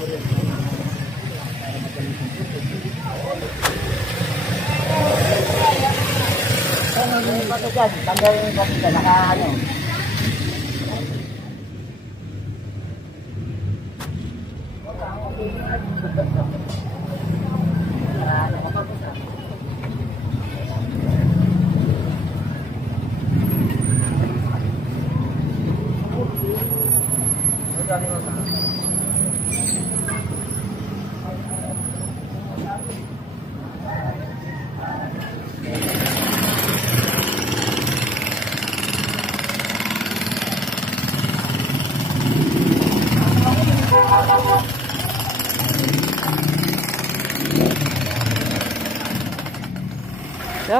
Tanggal yung bakit naka ano.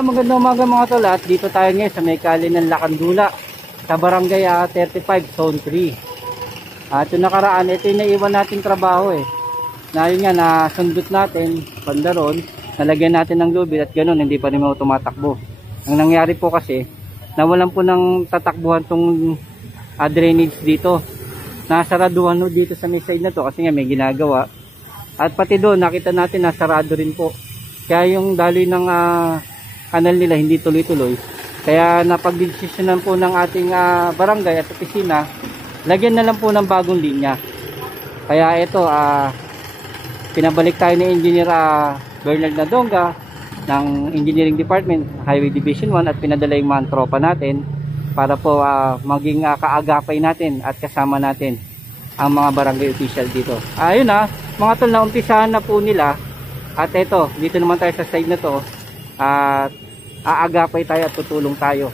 Magandang umaga mga tol, at dito tayo ngayon sa may kali ng Lacandula sa barangay 35 zone 3. At yung nakaraan, ito yung naiwan nating trabaho na yun nga, nasundot natin pandaron, nalagyan natin ng lubid at ganun, hindi pa rin mo tumatakbo. Ang nangyari po kasi, nawalan po ng tatakbuhan tong drainage dito. Nasaraduhan no dito sa may side na to kasi nga may ginagawa. At pati doon nakita natin nasarado rin po. Kaya yung daloy ng kanal nila hindi tuloy-tuloy. Kaya napagdesisyonan po ng ating barangay at opisina, lagyan na lang po ng bagong linya. Kaya ito, pinabalik tayo ni Engineer Bernard Nadonga ng Engineering Department, Highway Division 1, at pinadala yung mga tropa natin para po maging kaagapay natin at kasama natin ang mga barangay official dito. Ayun mga tol, na umpisahan na po nila. At ito, dito naman tayo sa side na to, at aagapay tayo at tutulong tayo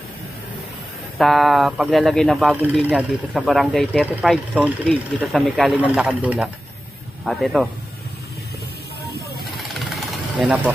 sa paglalagay ng bagong linya dito sa barangay 35 zone 3 dito sa may kali ng Lacandula. At ito, yan na po.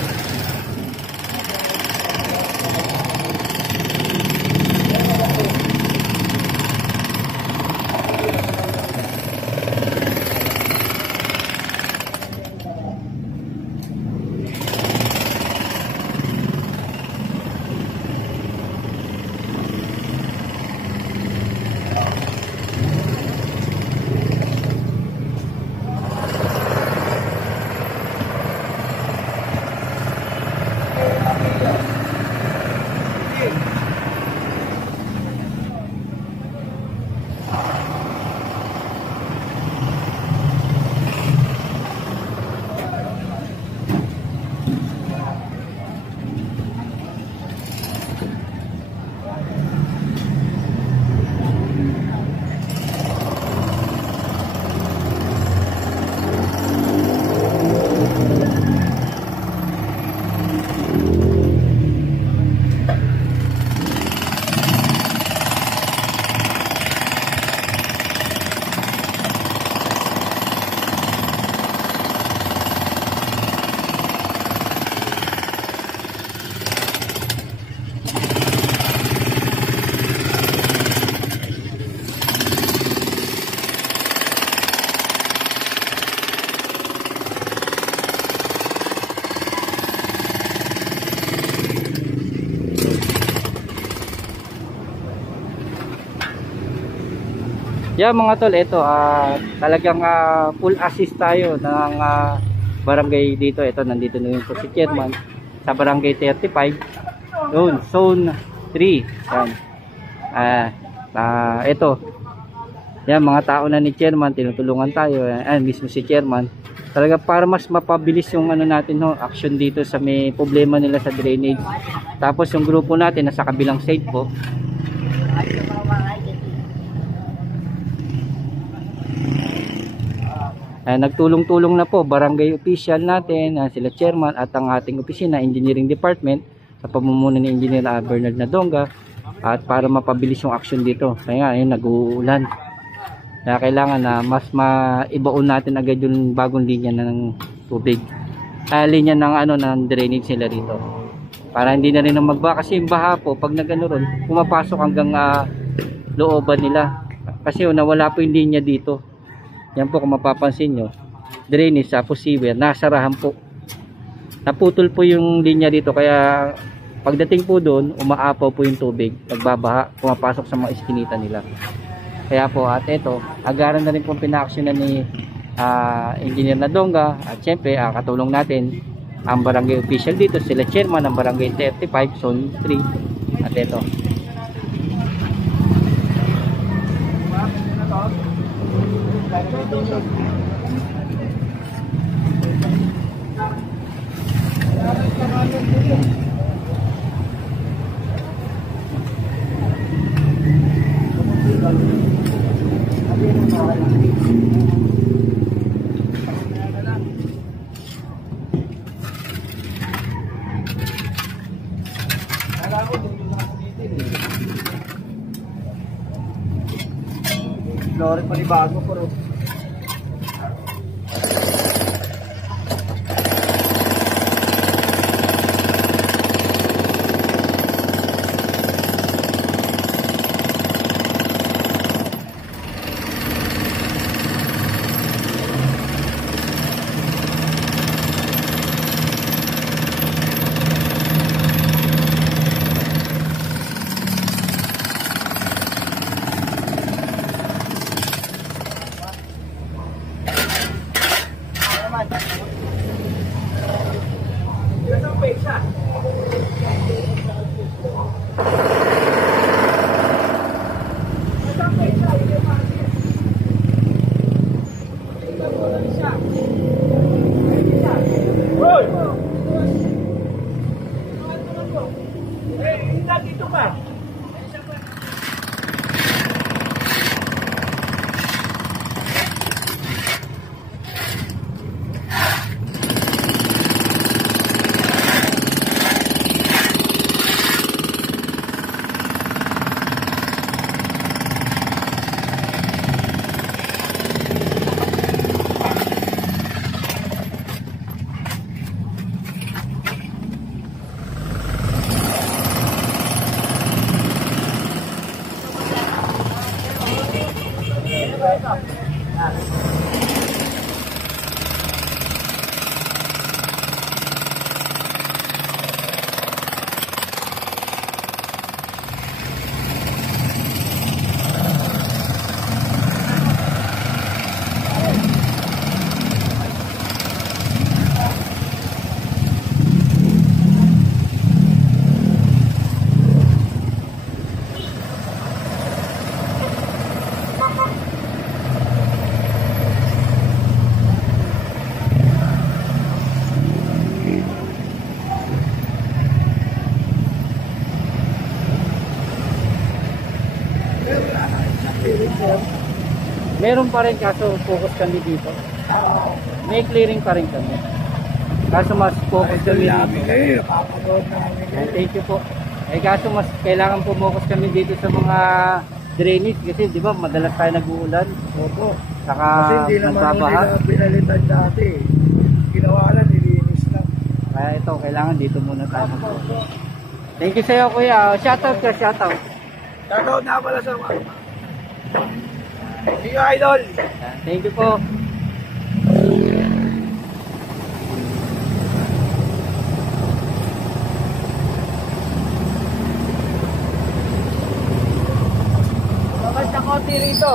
Yeah, mga tol, ito talagang full assist tayo ng barangay dito. Ito, nandito na yung po si Chairman sa barangay 35 yun, zone 3. Yan. Ito, yan, mga tao na ni Chairman, tinutulungan tayo. Mismo si Chairman, talaga para mas mapabilis yung natin, action dito sa may problema nila sa drainage. Tapos yung grupo natin nasa kabilang side po, nagtulong-tulong na po barangay official natin, sila Chairman at ang ating opisina, Engineering Department, sa pamumuno ni Engineer Bernard Nadonga, at para mapabilis yung action dito. Kaya ayun, nag-uulan, kaya kailangan na mas maibaon natin agad yung bagong linya ng tubig, linya ng ng drainage nila dito, para hindi na rin magbaha. Kasi yung baha po pag nagano ron, pumapasok hanggang looban nila, kasi nawala po yung linya dito. Yan po, kung mapapansin nyo, drainage sa sewer, nasarahan po, naputol po yung linya dito. Kaya pagdating po doon, umaapaw po yung tubig, nagbabaha, pumapasok sa mga iskinita nila. Kaya po, at ito, agaran na rin po pinaaksyonan ni Engineer Nadonga, at syempre katulong natin ang barangay official dito, sila chairman ng barangay 35 zone 3. At ito Lori pa ni bago pero meron pa rin, kaso focus kami dito. May clearing pa rin kami. Kaso mas focus kami dito. Thank you po. Kaso mas kailangan focus kami dito sa mga drainage kasi di ba madalas tayo nag-uulan. opo. Saka Kasi hindi naman nagbabaha. nila pinalitan dati. Ginawa lang, nilinis lang. Kaya ito, kailangan dito muna tayo mag-focus. Thank you sa'yo kuya. Shoutout ka, shoutout. Shoutout na pala sa mga. See you, idol! Thank you po. Bakit na konti rito?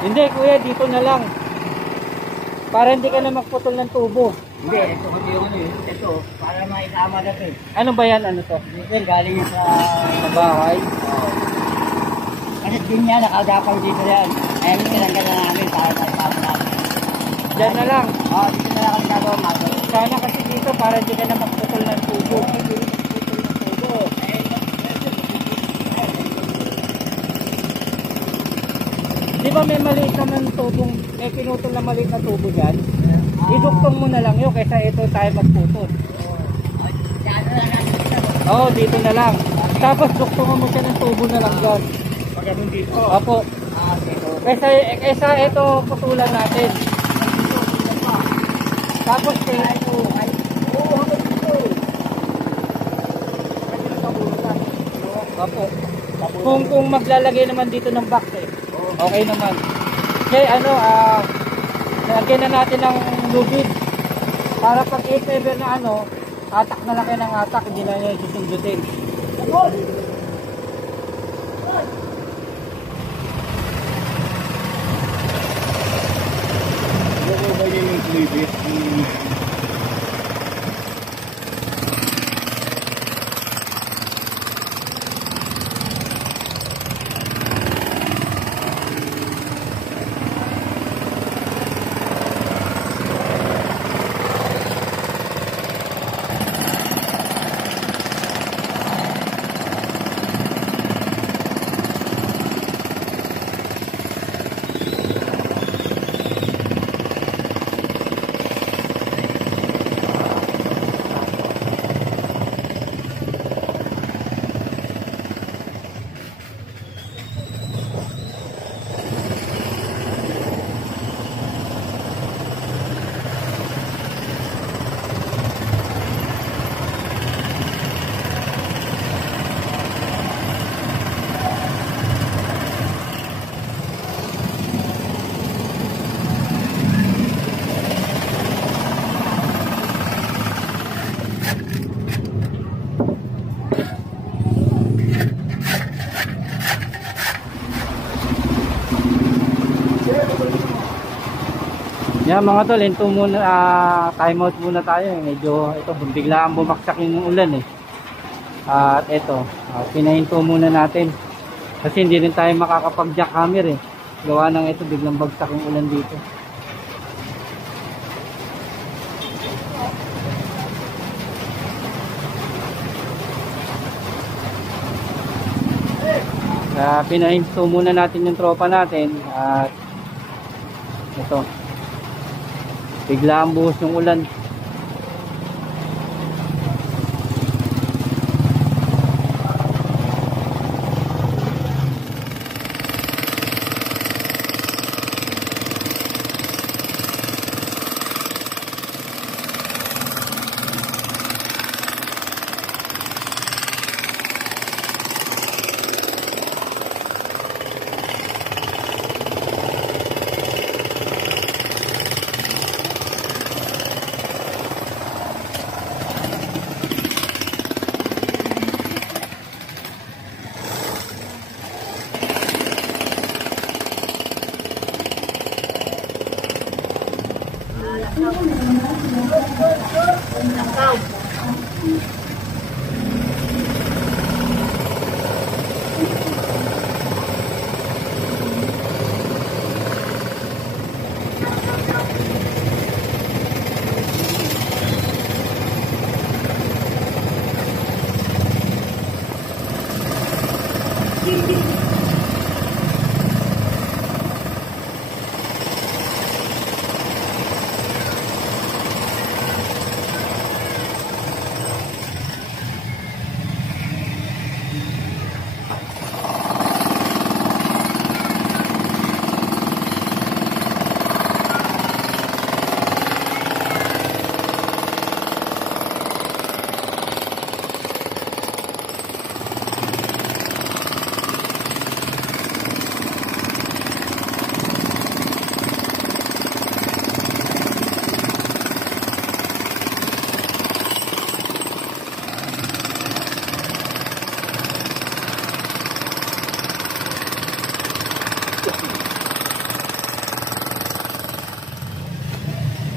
Hindi kuya, dito na lang. Para hindi ka na magputol ng tubo. Hindi, ito kasi yung ano eh. Ito, para maisama na ito eh. Ano ba yan? Ano to? Dito galing yung Sa bahay? kasi din niya, nakagapang dito yan. Kaya tinanggal na namin para maisama namin. Diyan na lang. Oo, dito na lang kami gagawa mga. Sana kasi dito para hindi ka na magputol ng tubo. Di ba may maliit naman tubong, may pinutol na maliit na tubo dyan? Iduktong mo na lang yun kaysa ito tayo magputol. Oo, dito na lang. Tapos duktungan mo siya ng tubo na lang dyan. Pag ganun dito. Opo. Dito. Kaysa ito putulan natin. Tapos ito. Opo. Kung maglalagay naman dito ng box eh. Okay naman. Okay, ano, lagyan na natin ng lubid. Para pag if ever na ano, atak na lang kayo ng atak, hindi na nyo susundutin. Ano ba yung libit? Yan mga tol, ito muna, time out muna tayo. Medyo ito, biglaan bumaksak yung ulan eh. At ito, pinahinto muna natin. Kasi hindi rin tayo makakapag-jackhammer eh. Gawa ng ito, biglang bagsak yung ulan dito. Pinahinto muna natin yung tropa natin. At ito, biglaan buhos yung ulan.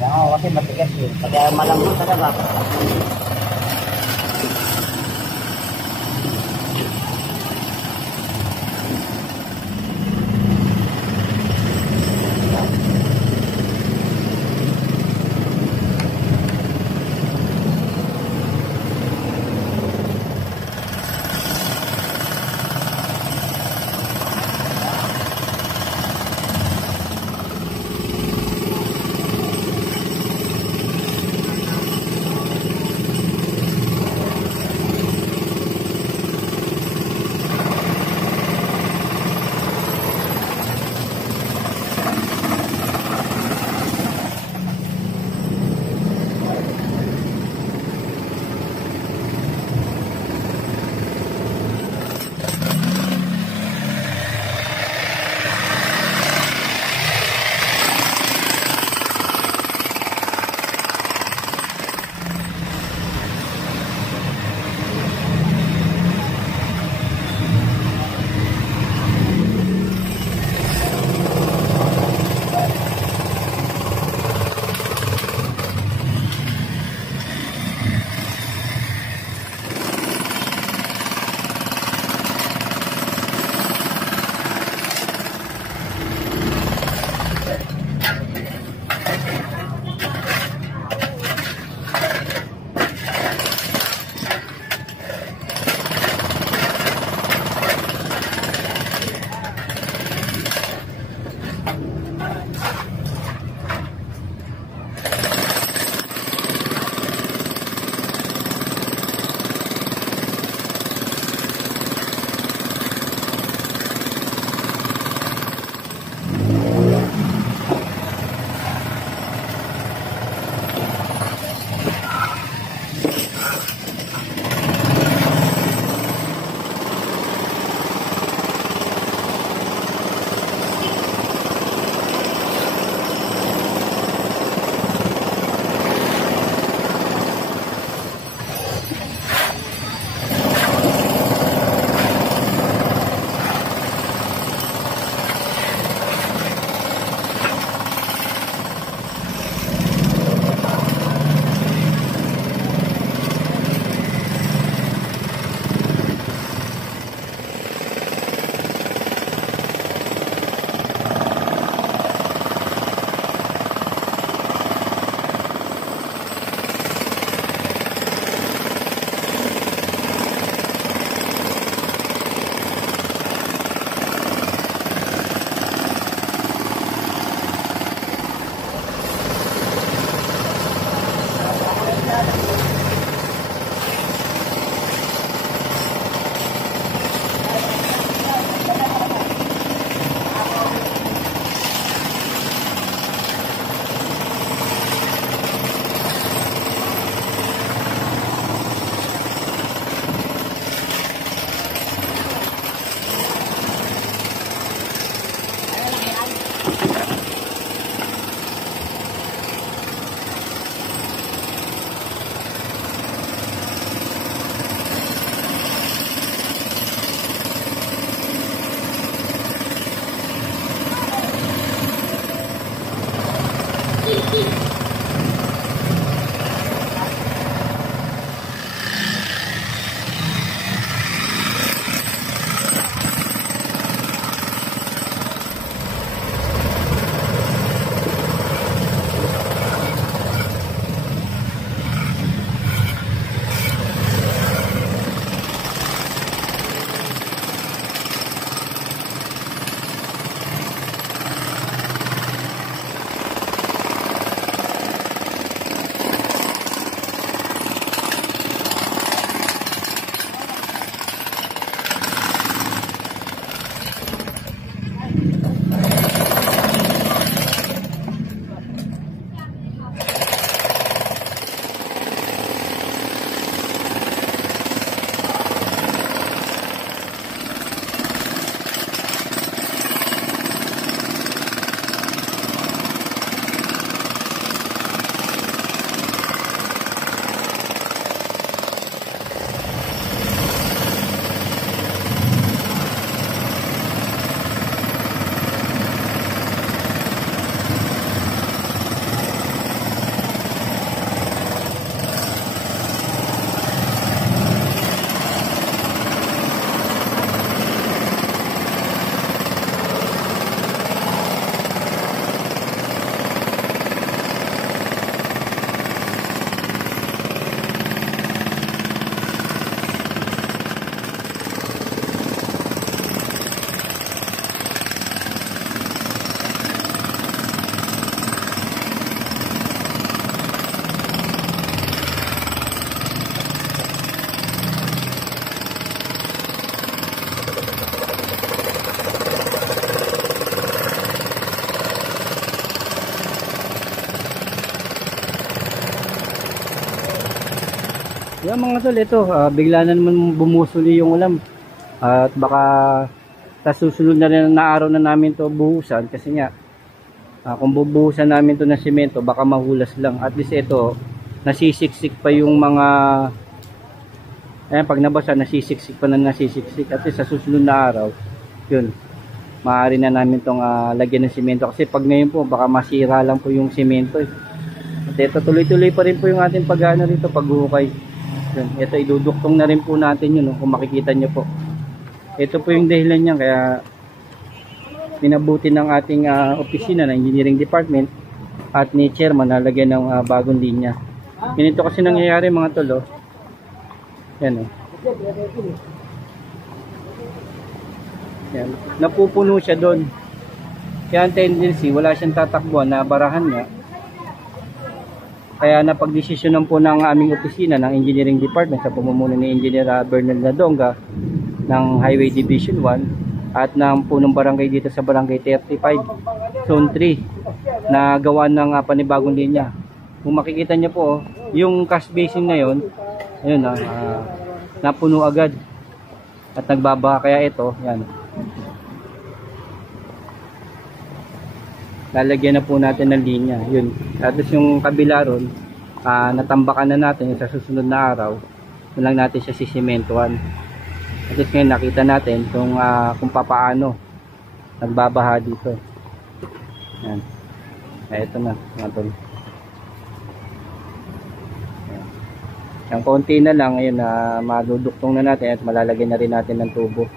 Oo, kasi matigas yun. Kaya malambot talaga. Yan mga tol, ito, bigla na naman bumusuli yung ulam. At baka sa susunod na rin na araw na namin to buhusan kasi nga kung bubuhusan namin to ng semento baka mahulas lang. At least ito, nasisiksik pa yung mga pag nabasa nasisiksik pa na nasisiksik. At least sa susunod na araw, yun, maaari na namin tong lagyan ng semento kasi pag ngayon po baka masira lang po yung semento eh. At ito tuloy-tuloy pa rin po yung ating pag-ano rito, paghuhukay. Yun, ito iduduktong na rin po natin yun, kung makikita nyo po. Ito po yung dahilan niya kaya pinabuti ng ating opisina ng engineering department at ni chairman na lagyan ng bagong linya. Ganito kasi nangyayari mga tol, oh. Yan, oh. Yan. Napupuno siya doon. Kaya ang tendency, wala siyang tatakbuhan na barahan nga. Kaya napagdesisyonan po ng aming opisina ng engineering department sa pamumuno ni Engineer Bernal Nadonga ng Highway Division 1 at ng punong barangay dito sa Barangay 35 Zone 3 na gawa ng panibagong linya. Kung makikita niyo po, yung cash basin na yun, ayun, napuno agad at nagbaba. Kaya ito, yan, lalagyan na po natin ng linya. Yun. Tapos yung kabila ron, natambakan na natin yung sa susunod na araw. Doon lang natin siya sisimentuhan. At least ngayon nakita natin kung papaano nagbabaha dito. Yan. Kaya ito na mga tol. Ang konti na lang ngayon na maduduktong na natin at malalagyan na rin natin ng tubo.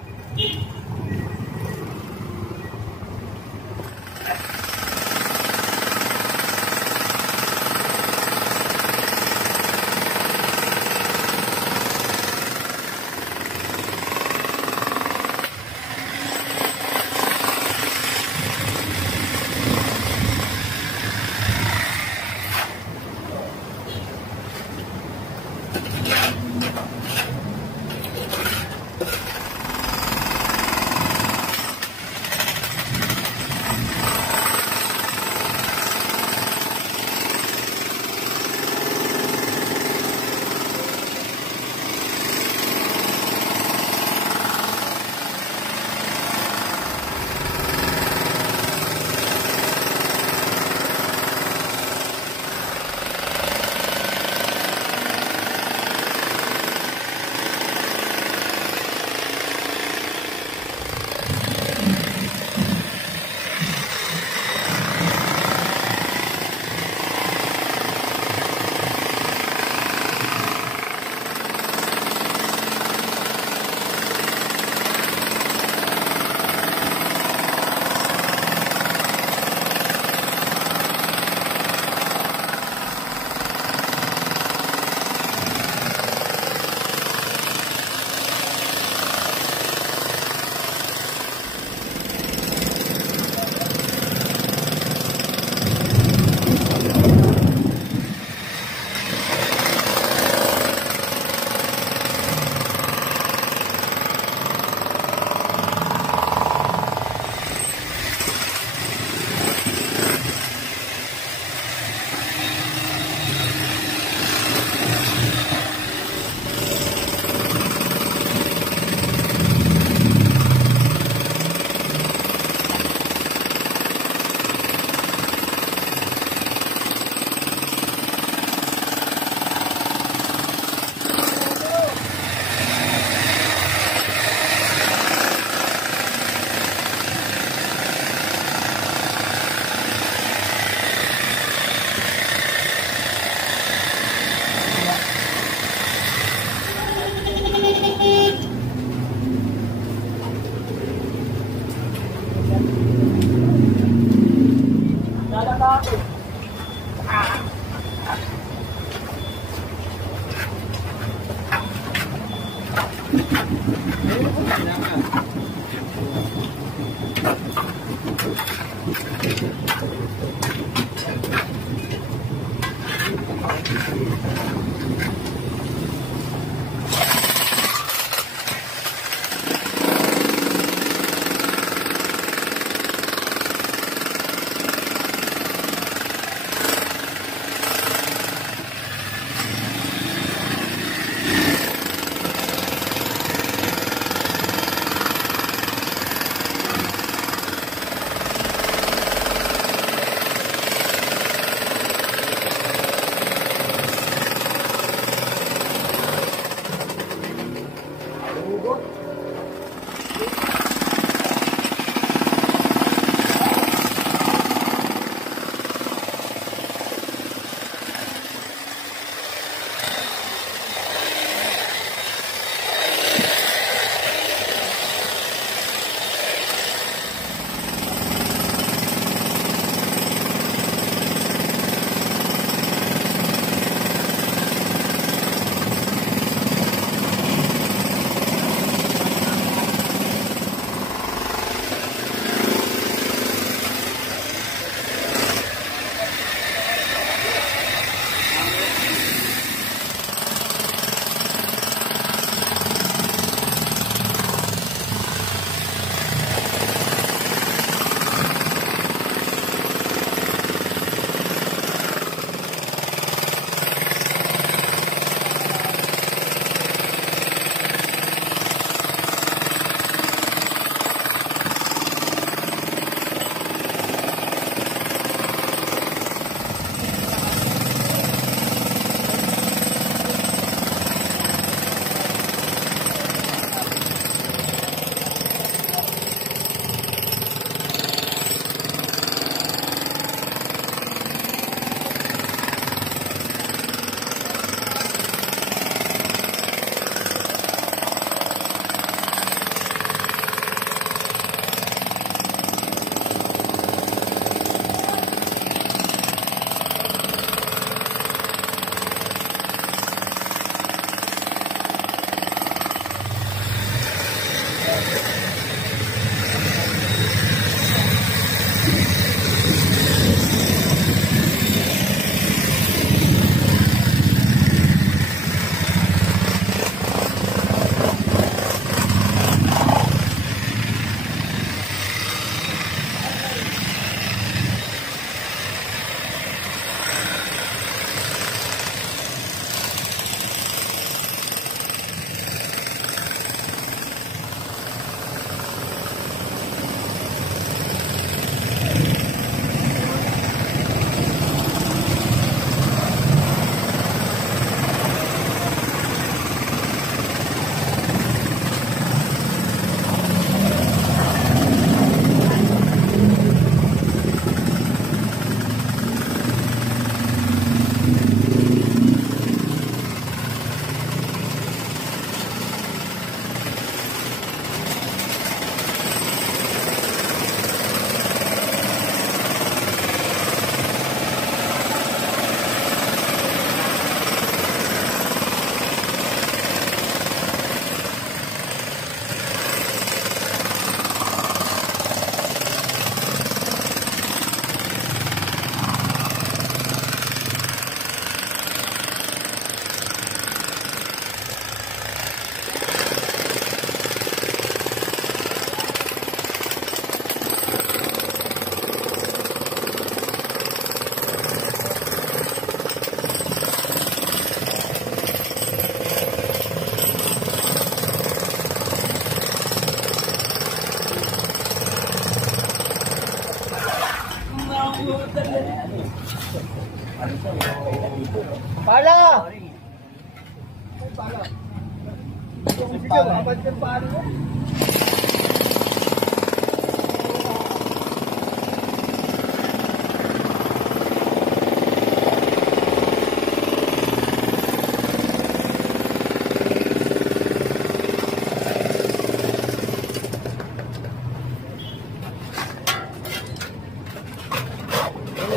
Pala!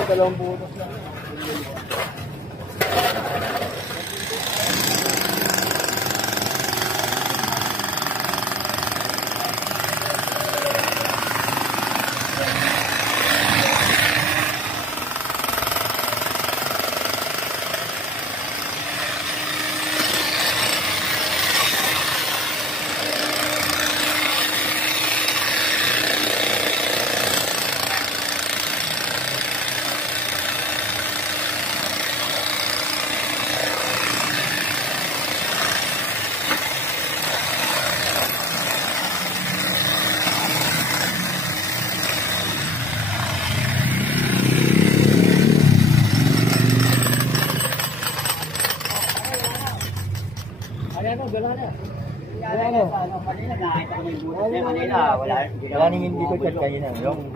Dalawang butos lang. Wala nang hindi ko chat kanina.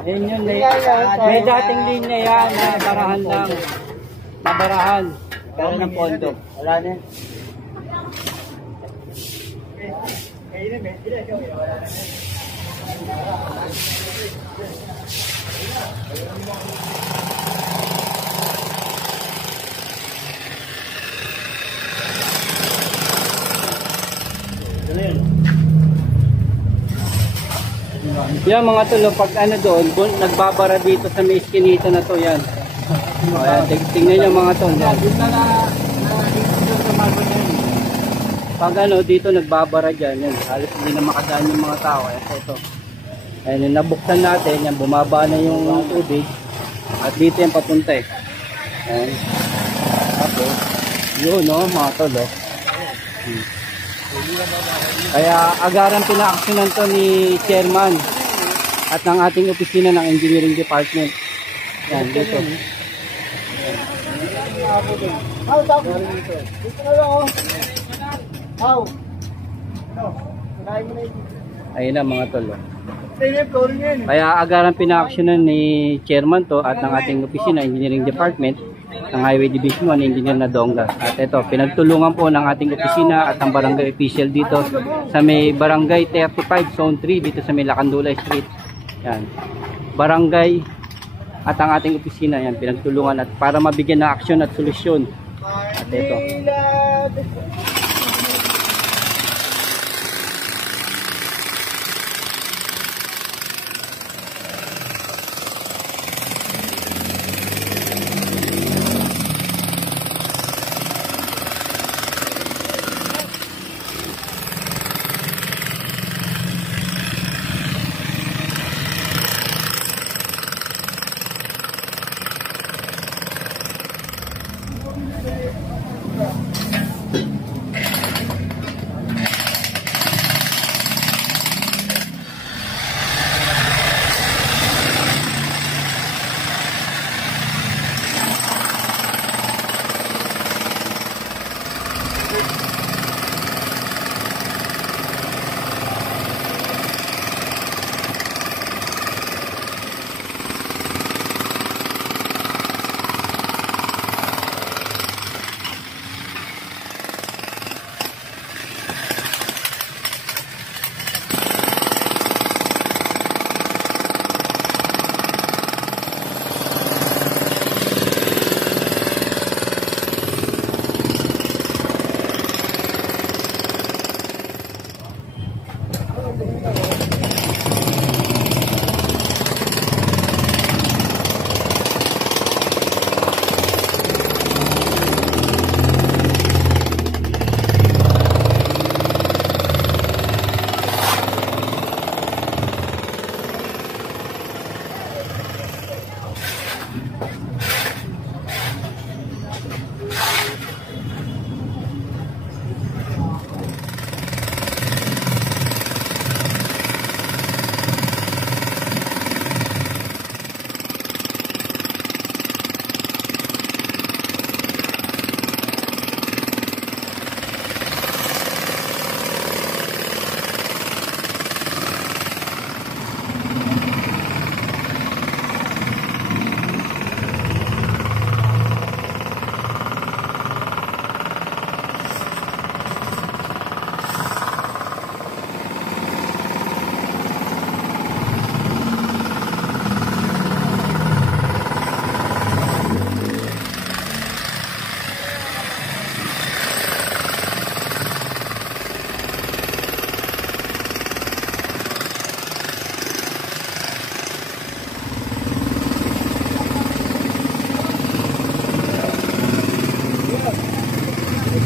Yun yun, may dating linya yan na barahan lang. Nabarahan. Pero ng pondo. Wala na. Yan mga tulo, pag ano doon, nagbabara dito sa may iskinita na to yan. O yan, tingnan nyo mga tol. Yan. Pag ano, dito nagbabara dyan, yan. Halos hindi na makadaan yung mga tao. Ayan, ito. Ayan, yung nabuksan natin, yan, bumaba na yung tubig. At dito yung papunta eh. Ayan. Tapos, yun no, mga tol. Kaya agaran pinaaksyonan to ni chairman at ng ating opisina ng engineering department. Yan, dito. Ayun na mga tol. Kaya agaran pinaaksyonan ni chairman to at ng ating opisina engineering department ng Highway Division 1, Engineer Nadonga. At ito, pinagtulungan po ng ating opisina at ang barangay official dito sa may Barangay 35 Zone 3 dito sa may Lacandula Street. Yan. Barangay at ang ating opisina yan pinagtulungan at para mabigyan ng aksyon at solusyon. At ito.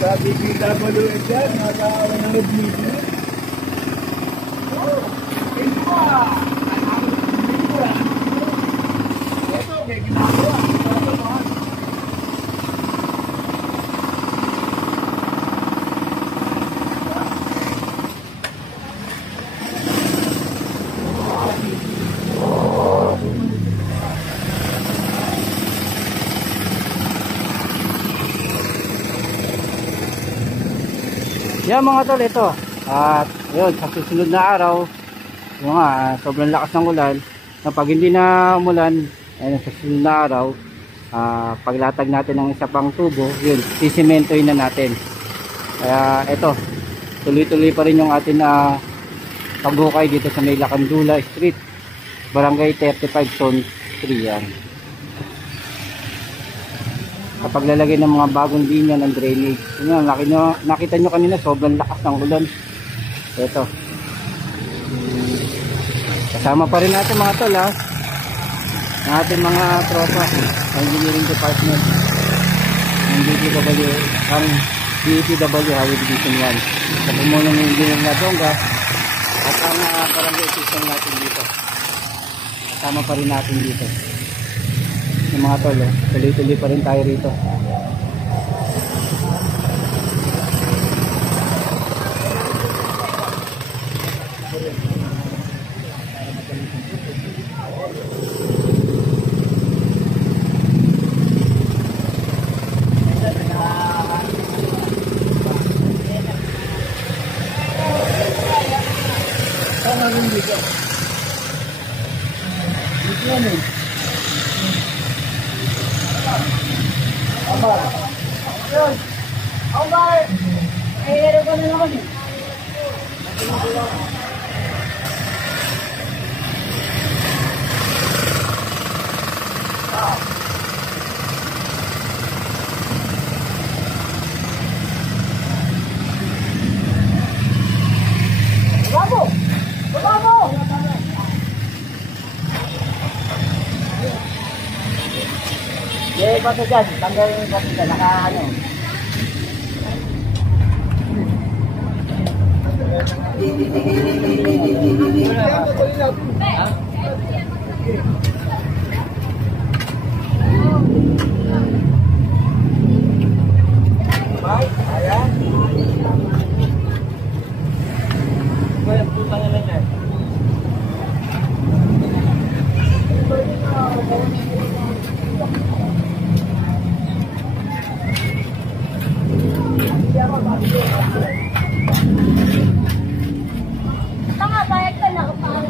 Sabi kita mo doon dyan, nakakawa ng nag-meeting. Ito, may ginagawa. Yan mga tol, ito. At yun, sa susunod na araw, yung sobrang lakas ng ulan. Kapag hindi na umulan, ayun, sa susunod na araw, paglatag natin ng isa pang tubo, yun, sisimentoin na natin. Kaya ito, tuloy-tuloy pa rin yung atin na paghukay dito sa may Lacandula Street, Barangay 35 Zone 3 yan. Kapag lalagay ng mga bagong linya ng drainage, yun, nakita nyo kanina sobrang lakas ng ulan. Ito, kasama pa rin natin mga tol, ng ating mga tropa sa engineering department ng DPW Highway Division 1, sa pumunan ng engineer na Dongga at ang barangay official natin dito. Kasama pa rin natin dito yung mga tol, tuloy-tuloy pa rin tayo rito. Eh, bato dyan. Tanggal yung bato dyan. Naka-ano. Tanga, bayad ka na kapag.